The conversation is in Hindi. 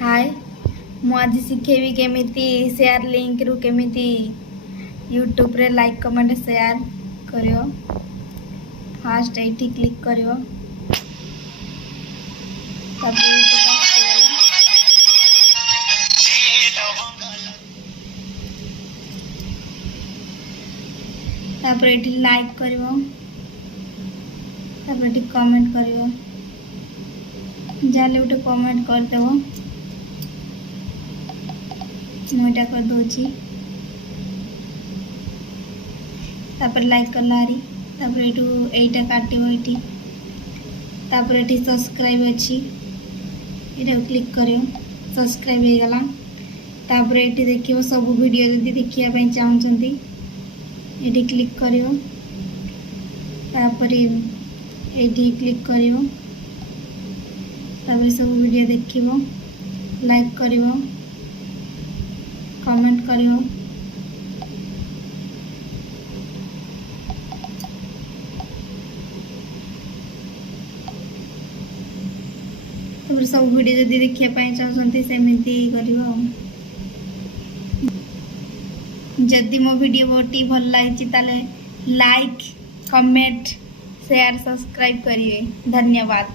हाय मु आज शिखेबी केमिति शेयर लिंक रु केमिति यूट्यूब रे लाइक कमेंट शेयर करियो। फास्ट एठी क्लिक करियो। तापर एठी लाइक करियो। तापर एठी कमेंट करियो। जाले उठे कमेंट कर देबो। मुटा कर दोची। तापर लाइक करलारी। तापर एठू एटा काटियो एठी। तापर एठी सब्सक्राइब अछि। एटा क्लिक करियो। सब्सक्राइब हे गला। तापर एठी देखियो सब वीडियो जदी देखिया पई चाहउछंती एठी क्लिक करियो। तापर एठी क्लिक करियो। तापर सब वीडियो देखिबो। लाइक करियो। कमेंट करियो। तापर सब वीडियो जदी देखिया पई चाहउछंती सेमिति करियो। जदि मो वीडियो बोटी भल लागी ताले लाइक कमेंट शेयर सब्सक्राइब करिए। धन्यवाद।